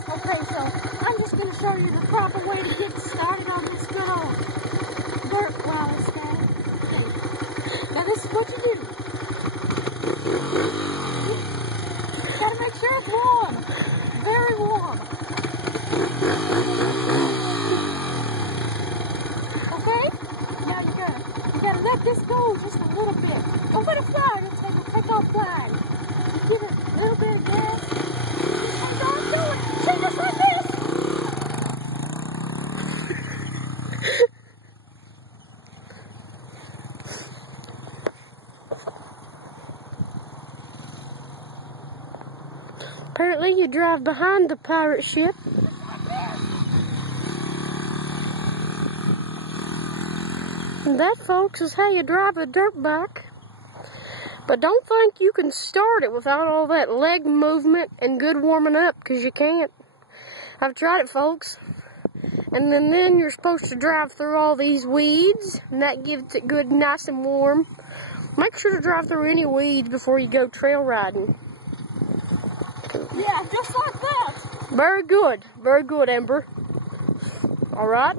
Okay, so I'm just going to show you the proper way to get started on this good old dirt rally style. Okay. Now this is what you do. You gotta make sure it's warm. Very warm. Okay? Now you gotta let this go just a little bit. Don't let it fly, it'll take off flying. Give it a little bit of gas. And don't do it. See, just like this. Apparently you drive behind the pirate ship. And that, folks, is how you drive a dirt bike. But don't think you can start it without all that leg movement and good warming up, because you can't. I've tried it, folks. And then you're supposed to drive through all these weeds, and that gives it good, nice and warm. Make sure to drive through any weeds before you go trail riding. Yeah, just like that. Very good, Amber. All right.